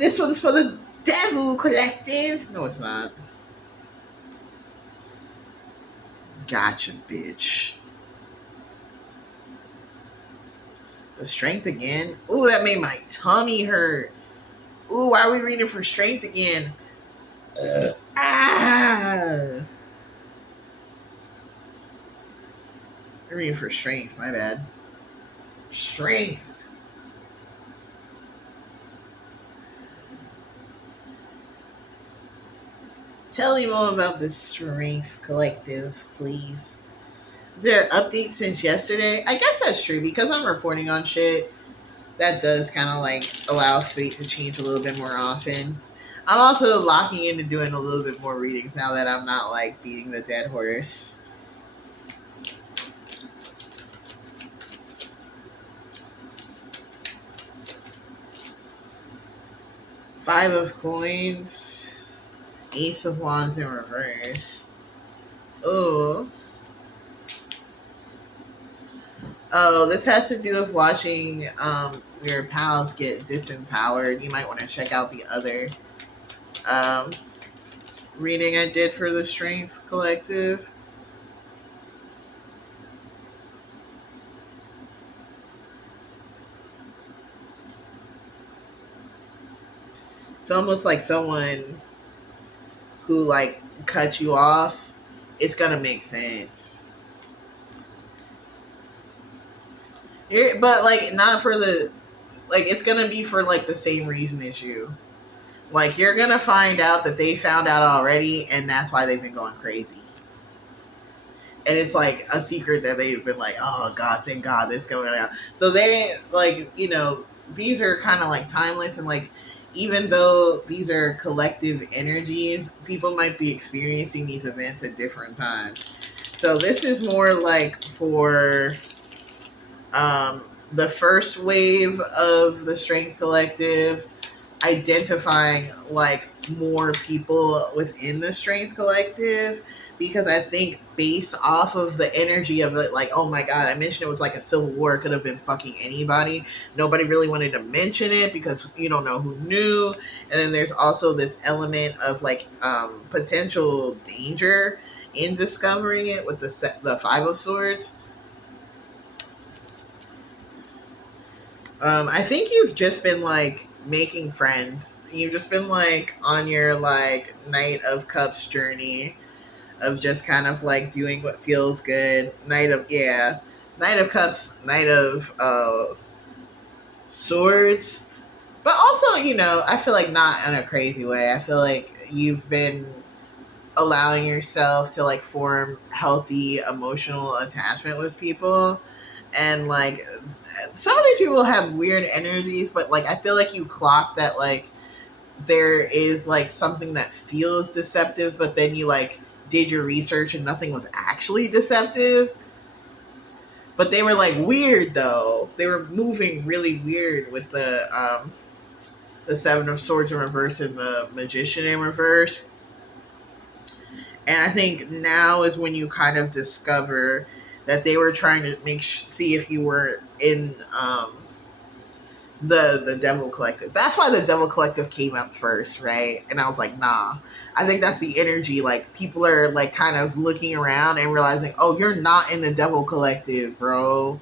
This one's for the Devil Collective. No, it's not. Gotcha, bitch. The strength again. Ooh, that made my tummy hurt. Ooh, why are we reading for strength again? Ah. I'm reading for strength. My bad. Strength. Tell me more about the Strength Collective, please. Is there an update since yesterday? I guess that's true because I'm reporting on shit. That does kind of like allow fate to change a little bit more often. I'm also locking into doing a little bit more readings now that I'm not like beating the dead horse. Five of coins, Ace of wands in reverse. Oh, oh, this has to do with watching your pals get disempowered. You might want to check out the other um, reading I did for the Strength Collective. It's almost like someone who like cut you off. It's gonna make sense. But like not for the like it's gonna be for like the same reason as you. Like you're gonna find out that they found out already, and that's why they've been going crazy. And it's like a secret that they've been like, oh god, thank God this going on. So they like these are kind of like timeless and like even though these are collective energies, people might be experiencing these events at different times. So this is more like for um, the first wave of the Strength Collective, identifying like more people within the Strength Collective, because I think based off of the energy of it, like, oh my god, I mentioned it was like a civil war, it could have been fucking anybody. Nobody really wanted to mention it because you don't know who knew. And then there's also this element of like potential danger in discovering it with the Five of Swords. I think you've just been like making friends. You've just been like on your like Knight of Cups journey of just kind of like doing what feels good. Knight of Cups, Knight of Swords. But also, I feel like not in a crazy way. I feel like you've been allowing yourself to like form healthy emotional attachment with people, and like some of these people have weird energies, but like I feel like you clock that like there is like something that feels deceptive, but then you like did your research and nothing was actually deceptive. But they were like weird though. They were moving really weird with the Seven of Swords in reverse and the Magician in reverse. And I think now is when you kind of discover that they were trying to see if you were in the Devil Collective. That's why the Devil Collective came up first, right? And I was like, nah. I think that's the energy. Like people are like kind of looking around and realizing, oh, you're not in the Devil Collective, bro.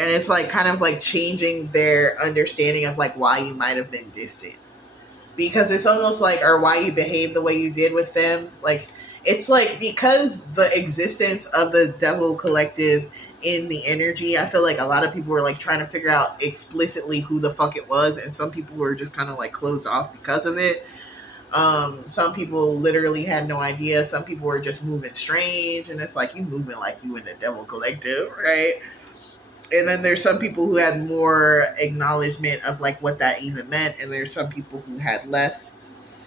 And it's like kind of like changing their understanding of like why you might have been distant, because it's almost like, or why you behave the way you did with them. Like it's like because the existence of the Devil Collective in the energy, I feel like a lot of people were like trying to figure out explicitly who the fuck it was, and some people were just kind of like closed off because of it. Some people literally had no idea. Some people were just moving strange, and it's like you moving like you in the Devil Collective, right? And then there's some people who had more acknowledgement of like what that even meant, and there's some people who had less.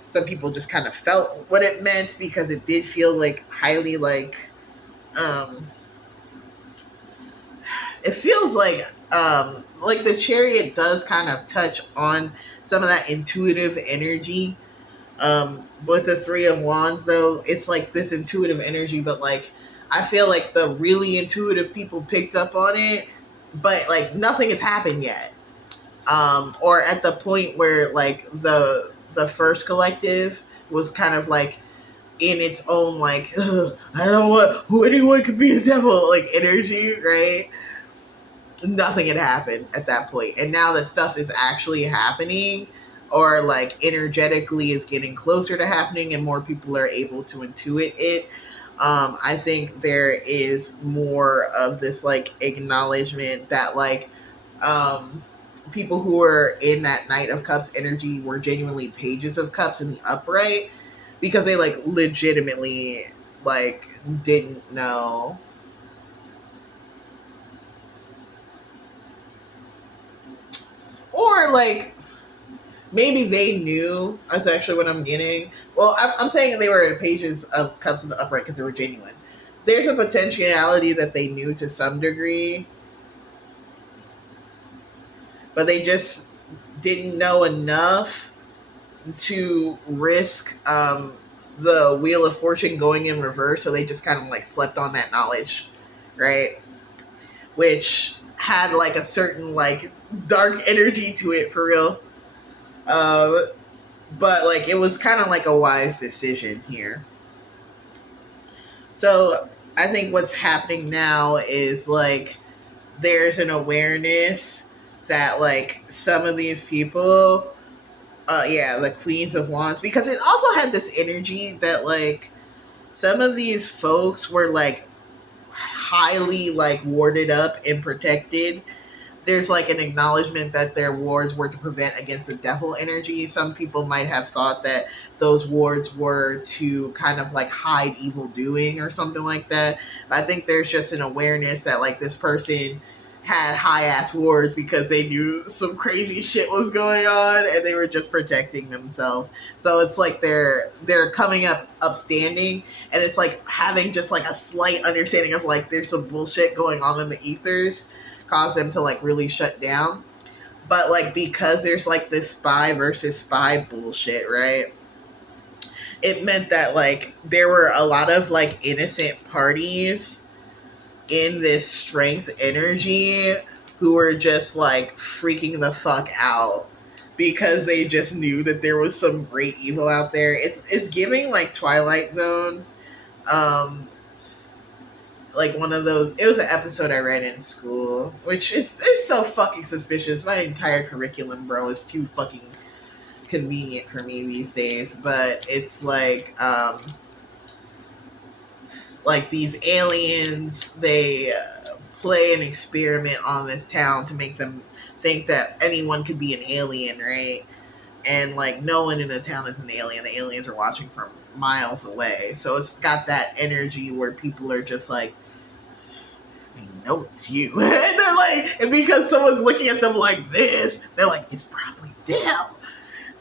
Some people just kind of felt what it meant because it did feel like highly um it feels like the Chariot does kind of touch on some of that intuitive energy. With the Three of Wands though, it's like this intuitive energy, but like I feel like the really intuitive people picked up on it, but like nothing has happened yet. Or at the point where like the first collective was kind of like in its own like I don't want who anyone could be a devil like energy, right? Nothing had happened at that point, and now that stuff is actually happening, or like energetically is getting closer to happening, and more people are able to intuit it. I think there is more of this like acknowledgement that like um, people who were in that Knight of Cups energy were genuinely Pages of Cups in the upright, because they like legitimately like didn't know. Or like maybe they knew. That's actually what I'm getting. Well, I'm saying they were in Pages of Cups in the upright because they were genuine. There's a potentiality that they knew to some degree, but they just didn't know enough to risk the Wheel of Fortune going in reverse, so they just kind of like slept on that knowledge, right? Which had like a certain like dark energy to it for real. Uh, but like it was kind of like a wise decision here. So I think what's happening now is like there's an awareness that like some of these people, yeah, the Queens of Wands, because it also had this energy that like some of these folks were like highly like warded up and protected. There's like an acknowledgement that their wards were to prevent against the devil energy. Some people might have thought that those wards were to kind of like hide evil doing or something like that. But I think there's just an awareness that like this person had high ass wards because they knew some crazy shit was going on and they were just protecting themselves. So it's like they're coming up upstanding, and it's like having just like a slight understanding of like there's some bullshit going on in the ethers cause them to like really shut down. But like because there's like this spy versus spy bullshit, right? It meant that like there were a lot of like innocent parties in this strength energy who were just like freaking the fuck out because they just knew that there was some great evil out there. It's giving like Twilight Zone. Um like one of those, it was an episode I read in school, which is so fucking suspicious. My entire curriculum, bro, is too fucking convenient for me these days. But it's like these aliens, they play an experiment on this town to make them think that anyone could be an alien, right? And like no one in the town is an alien. The aliens are watching from miles away. So it's got that energy where people are just like, I know it's you. And they're like, and because someone's looking at them like this, they're like, it's probably them.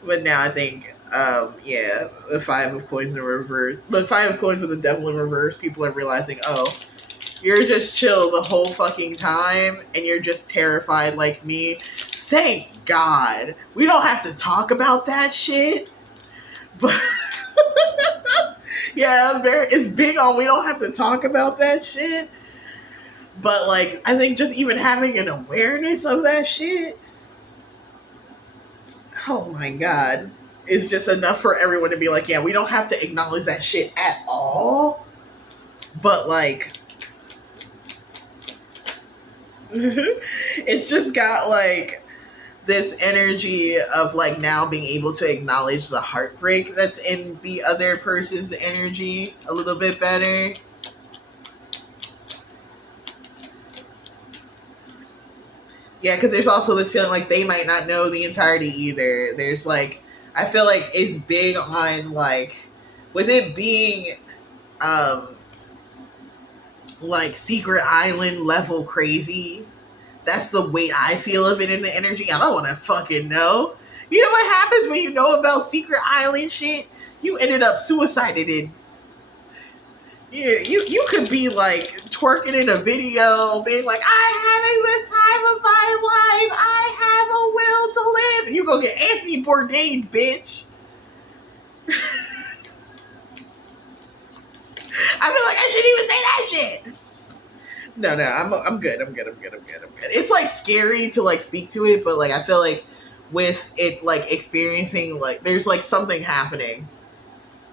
But now I think, yeah, the Five of Coins in reverse, the Five of Coins with the Devil in reverse, people are realizing, oh, you're just chill the whole fucking time, and you're just terrified like me. Thank God. We don't have to talk about that shit. But yeah, it's big on we don't have to talk about that shit. But like, I think just even having an awareness of that shit, oh my God, is just enough for everyone to be like, yeah, we don't have to acknowledge that shit at all. But like, it's just got like this energy of like now being able to acknowledge the heartbreak that's in the other person's energy a little bit better. Yeah, because there's also this feeling like they might not know the entirety either. There's like, I feel like it's big on like, with it being um like Secret Island level crazy. That's the way I feel of it in the energy. I don't want to fucking know. You know what happens when you know about Secret Island shit? You ended up suicided in. Yeah, you could be like twerking in a video, being like, "I'm having the time of my life. I have a will to live." You go get Anthony Bourdain, bitch. I feel like I shouldn't even say that shit. No, no, I'm good. I'm good. I'm good. I'm good. I'm good. It's like scary to like speak to it, but like I feel like with it like experiencing like there's like something happening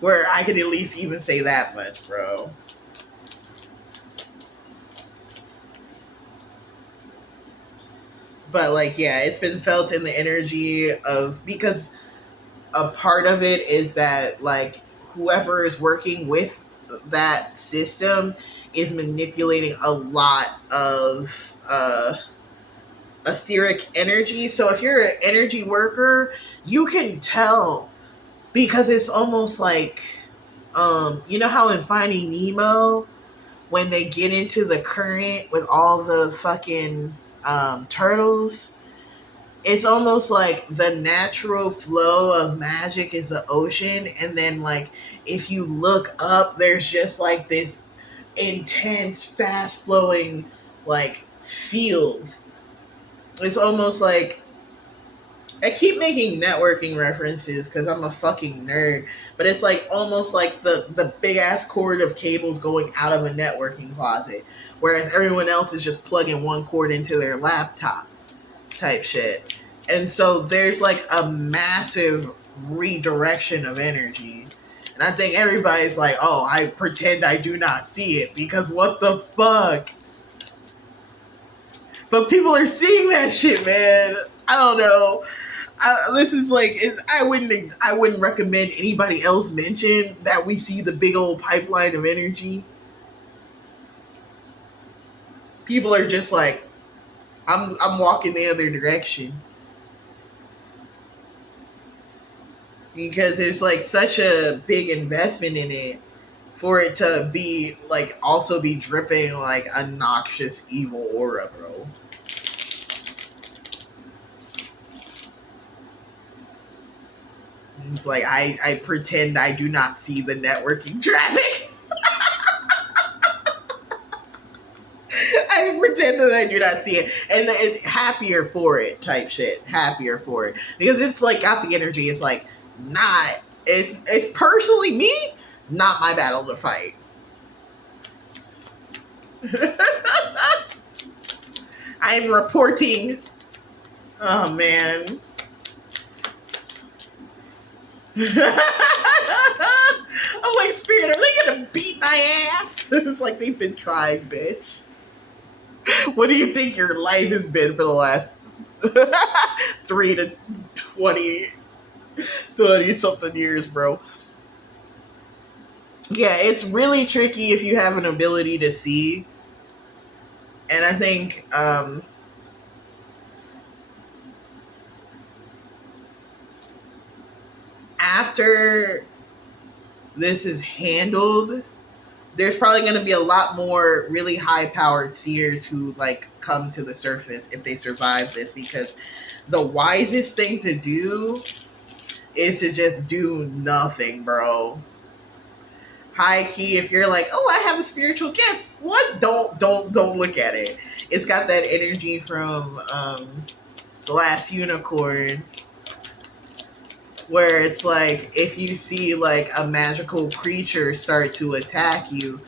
where I could at least even say that much, bro. But like yeah, it's been felt in the energy of because a part of it is that like whoever is working with that system is manipulating a lot of etheric energy. So if you're an energy worker, you can tell because it's almost like you know how in Finding Nemo when they get into the current with all the fucking turtles, it's almost like the natural flow of magic is the ocean, and then like if you look up there's just like this intense fast flowing like field. It's almost like I keep making networking references because I'm a fucking nerd, but it's like almost like the big ass cord of cables going out of a networking closet, whereas everyone else is just plugging one cord into their laptop type shit. And so there's like a massive redirection of energy. And I think everybody's like, oh, I pretend I do not see it because what the fuck? But people are seeing that shit, man. I don't know. This is like I wouldn't recommend anybody else mention that we see the big old pipeline of energy. People are just like I'm walking the other direction because there's like such a big investment in it for it to be like also be dripping like a noxious evil aura, bro. It's like I pretend I do not see the networking traffic. I pretend that I do not see it, and it's happier for it, type shit. Happier for it because it's like got the energy. It's like not. It's personally me, not my battle to fight. I'm reporting. Oh man. I'm like, Spirit, are they gonna beat my ass? It's like they've been trying, bitch. What do you think your life has been for the last 3 to 20 something years, bro? Yeah, it's really tricky if you have an ability to see. And I think after this is handled, there's probably going to be a lot more really high powered seers who like come to the surface if they survive this because the wisest thing to do is to just do nothing, bro. High key, if you're like, oh, I have a spiritual gift, what? Don't look at it. It's got that energy from the Last Unicorn, where it's like if you see like a magical creature start to attack you,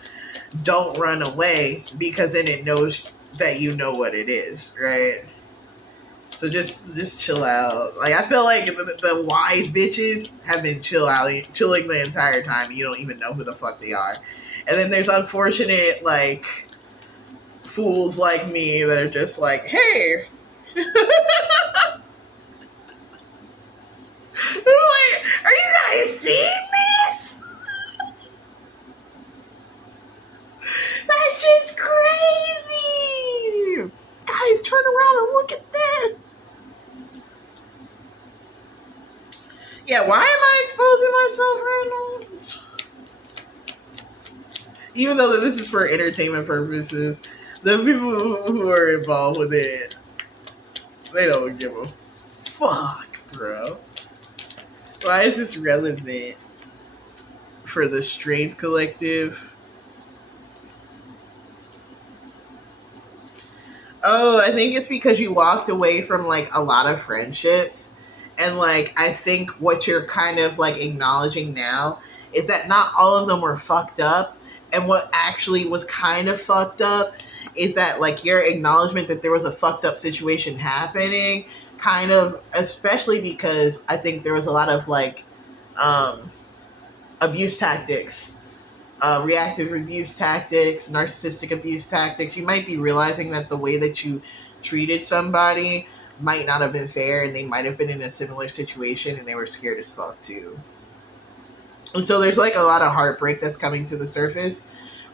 don't run away because then it knows that you know what it is, right? So just chill out. Like I feel like the wise bitches have been chilling the entire time. You don't even know who the fuck they are. And then there's unfortunate like fools like me that are just like, hey. Like, are you guys seeing this? That's just crazy. Guys, turn around and look at this. Yeah, why am I exposing myself right now? Even though this is for entertainment purposes, the people who are involved with it, they don't give a fuck, bro. Why is this relevant for the Strength Collective? Oh, I think it's because you walked away from like a lot of friendships. And like, I think what you're kind of like acknowledging now is that not all of them were fucked up. And what actually was kind of fucked up is that like your acknowledgement that there was a fucked up situation happening, kind of, especially because I think there was a lot of like um, abuse tactics, reactive abuse tactics, narcissistic abuse tactics. You might be realizing that the way that you treated somebody might not have been fair, and they might have been in a similar situation and they were scared as fuck too. And so there's like a lot of heartbreak that's coming to the surface,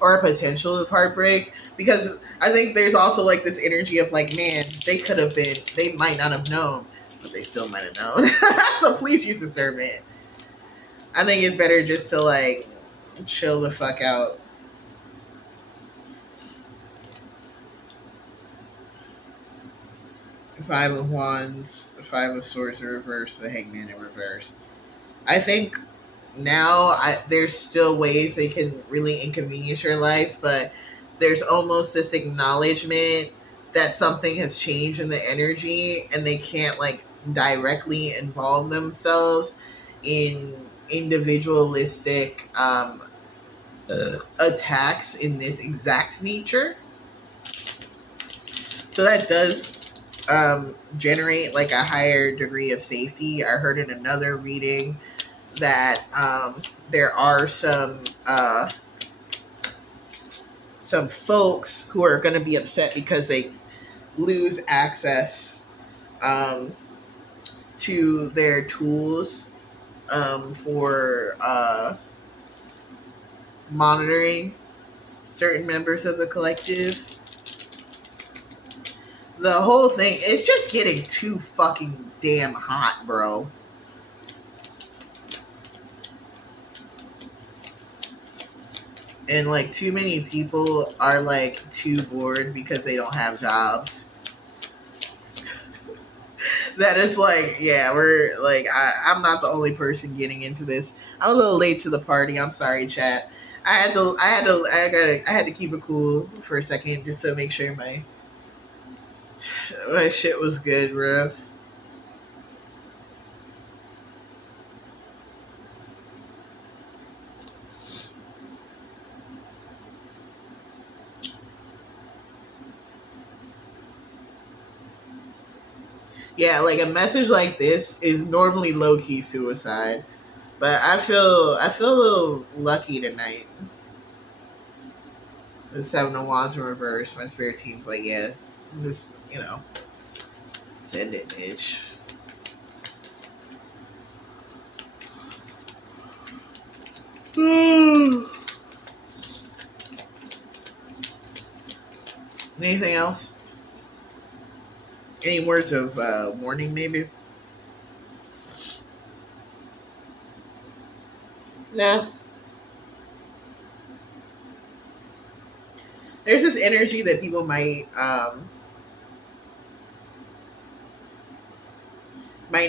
or a potential of heartbreak, because I think there's also like this energy of like, man, they could have been, they might not have known, but they still might have known. So please use discernment. I think it's better just to like chill the fuck out. Five of Wands, Five of Swords in reverse, the Hangman in reverse. I think now there's still ways they can really inconvenience your life, but there's almost this acknowledgement that something has changed in the energy, and they can't like directly involve themselves in individualistic attacks in this exact nature. So that does generate like a higher degree of safety. I heard in another reading that there are some folks who are going to be upset because they lose access um, to their tools for monitoring certain members of the collective. The whole thing, it's just getting too fucking damn hot, bro. And like too many people are like too bored because they don't have jobs. That is like, yeah, we're like, I'm not the only person getting into this. I'm a little late to the party. I'm sorry, chat. I had to keep it cool for a second just to make sure my shit was good, bro. Yeah, like a message like this is normally low key suicide, but I feel a little lucky tonight. The Seven of Wands in reverse. My spirit team's like, yeah, just send it, bitch. Anything else? Any words of warning, maybe? Nah. There's this energy that people might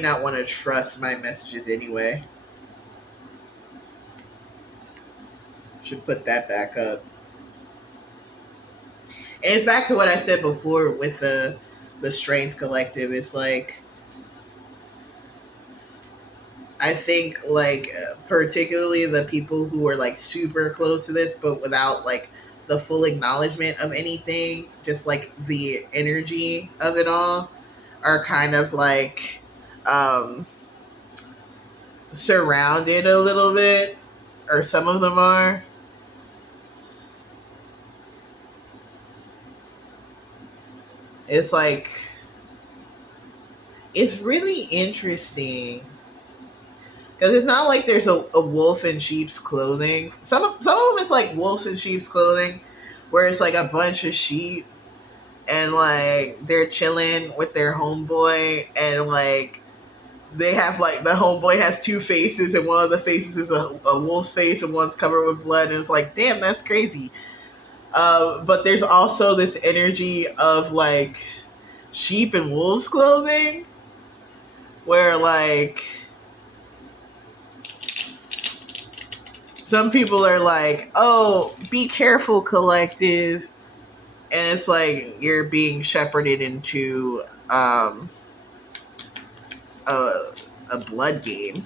not want to trust my messages anyway. Should put that back up. And it's back to what I said before with the Strength Collective. It's like, I think like particularly the people who are like super close to this, but without like the full acknowledgement of anything, just like the energy of it all, are kind of like um, surrounded a little bit, or some of them are. It's like, it's really interesting because it's not like there's a wolf in sheep's clothing. Some of them is like wolves in sheep's clothing, where it's like a bunch of sheep and like they're chilling with their homeboy, and like they have like the homeboy has two faces, and one of the faces is a wolf's face and one's covered with blood, and it's like, damn, that's crazy. But there's also this energy of like sheep and wolves clothing, where like some people are like, oh, be careful, collective. And it's like you're being shepherded into a, a blood game.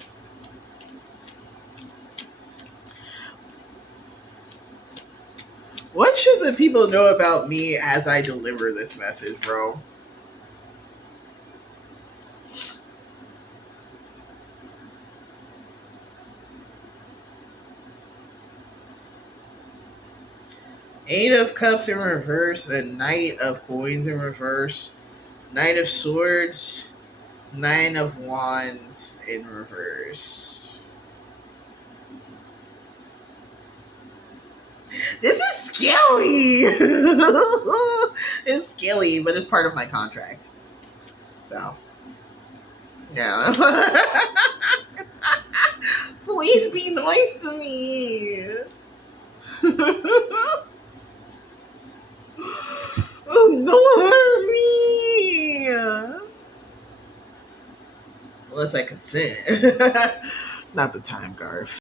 What should the people know about me as I deliver this message, bro? 8 of Cups in reverse, a Knight of Coins in reverse, Knight of Swords, 9 of Wands in reverse. This is scary. It's scary, but it's part of my contract. So, yeah. Please be nice to me. Don't hurt me. Unless I consent. Not the time, Garf.